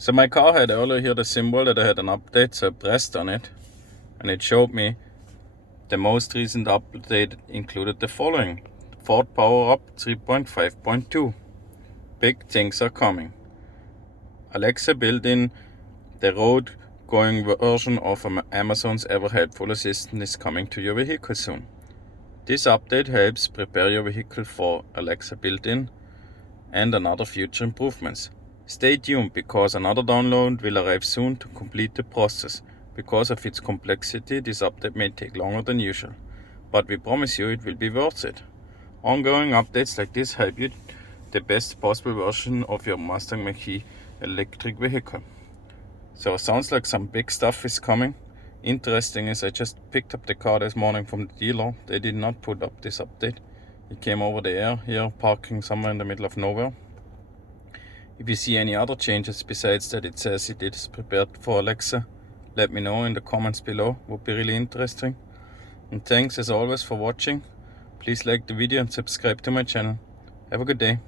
So my car had earlier here the symbol that I had an update, so I pressed on it and it showed me the most recent update included the following: Ford Power Up 3.5.2. Big things are coming. Alexa built in the road going version of Amazon's ever helpful assistant is coming to your vehicle soon. This update helps prepare your vehicle for Alexa built-in and another future improvements. Stay tuned because another download will arrive soon to complete the process. Because of its complexity, this update may take longer than usual, but we promise you it will be worth it. Ongoing updates like this help you the best possible version of your Mustang Mach electric vehicle. So sounds like some big stuff is coming. Interesting is I just picked up the car this morning from the dealer. They did not put up this update. It came over the air here, parking somewhere in the middle of nowhere. If you see any other changes besides that it says it is prepared for Alexa, let me know in the comments below. Would be really interesting. And thanks as always for watching. Please like the video and subscribe to my channel. Have a good day.